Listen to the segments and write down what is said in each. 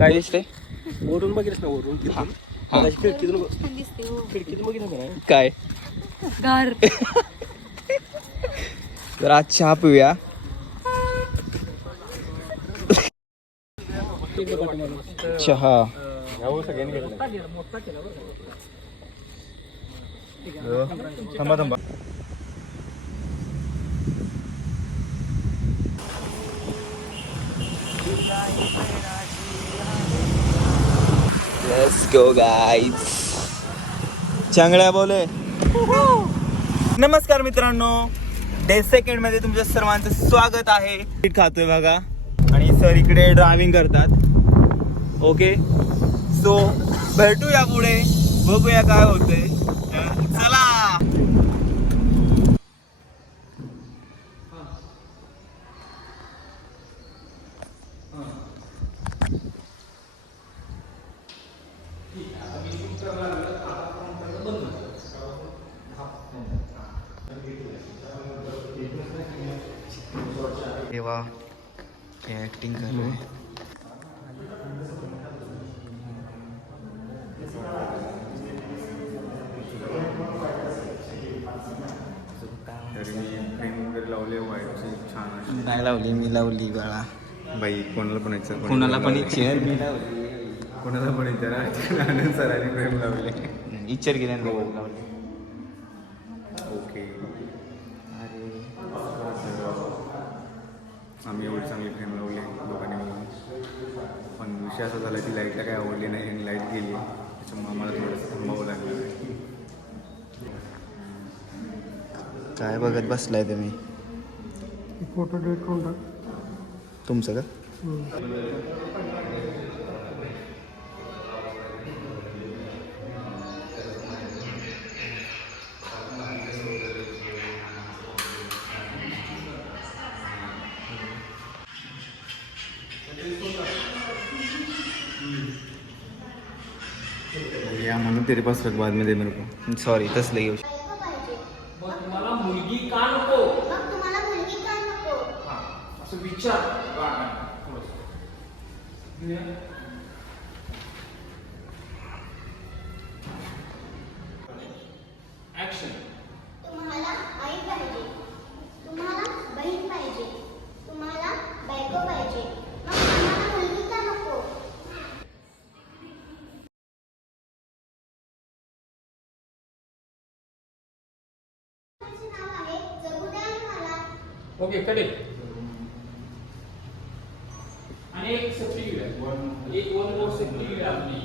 काय दिसते वरून बघितलं ना वरून हा. खिडकीतून बघितलं ना काय गार तर आज चहा पिऊया. चहा थांबा थांबा. Let's go guys. चांगल्या बोले. नमस्कार मित्रांनो, डे सेकंड मध्ये तुमच्या सर्वांचं स्वागत आहे. पीठ खातोय बघा आणि सर इकडे ड्रायव्हिंग करतात. ओके, सो भेटूया पुढे, बघूया काय होतंय. चला. तेव्हा ऍक्टिंग करतोय. नाही लावली, मी लावली बाळा. बाई कोणाला पण विचार, कोणाला पण इच्छेर मी लावली. कोणाला पण विचारा. आनंद सरांनी प्रेम लावले. इच्छेर गेल्याने लावली. ओके, अरे आम्ही एवढी चांगली फ्रेम लावली दोघांनी मिळून. पण विषय असा झाला की लाईटला काही आवडली नाही आणि लाईट गेली, त्याच्यामुळे आम्हाला थोडंसं थांबावं लागलं. काय बघत बसलाय तुम्ही? फोटो डिलीट करून टाक. तुमचं का? या म्हणून तेरे पास रख बाद में दे मेरे को. सॉरी, तसलं येऊ. तुम्हाला मुलगी का नको? मग तुम्हाला मुलगी का नको? असं विचार. ऍक्शन. तुम्हाला आई पाहिजे, तुम्हाला बहीण पाहिजे, तुम्हाला बायको पाहिजे, मग तुम्हाला मुलगी का नको? माझे नाव आहे, जगू द्या आणि मला. ओके, करेल. आणि एक सेफ्टी गिअर आहे. एक वन मोर सेफ्टी गिअर आपली.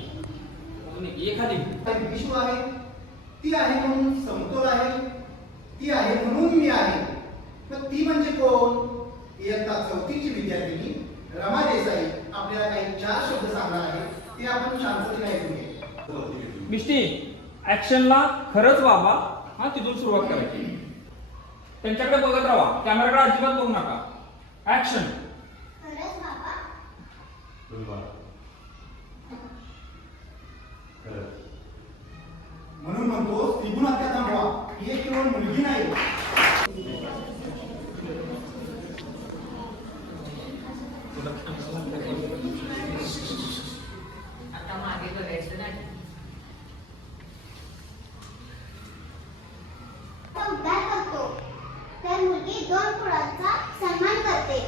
आणि एखादी विश्व आहे, ती आहे म्हणून समतोल आहे, ती आहे म्हणून मी आहे. पण ती म्हणजे कोण? इयत्ता 4थीची विद्यार्थिनी रमा देसाई आपल्याला काही 4 शब्द सांगणार आहे. ते आपण शांततेने ऐकून घ्या. मिष्टी, ऍक्शनला खरंच बाबा. हा, तिथून सुरुवात करायची. त्यांच्याकडे बघत राहा, कॅमेराकडे अजिबात बघू नका. ऍक्शन. खरंच बाबा? म्हणून म्हणतो तिगुण हत्या थांबवा. ही एक केवळ मुलगी नाही. तो उद्धार करतो, तर मुलगी 2 कुळांचा सन्मान करते.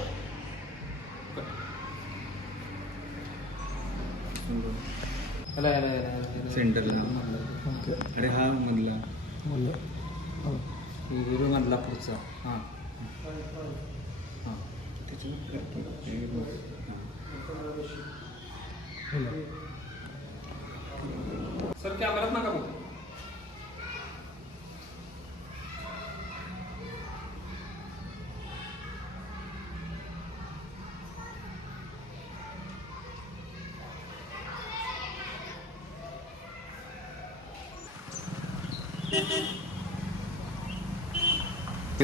सेंटरला. अरे हा मधला, हिरो मधला पुढचा. हां हां, सर, कॅमेरात नका बघू.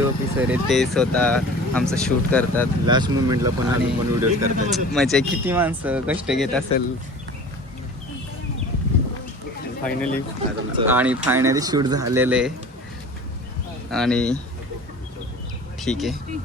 ऑफिसर आहे ते स्वतः आमचं शूट करतात. लास्ट मुमेंटला पण आम्ही आणि- पण व्हिडिओज करतात. म्हणजे किती माणसं कष्ट घेत असेल. फायनली आणि फायनली शूट झालेलं आहे आणि ठीक आहे.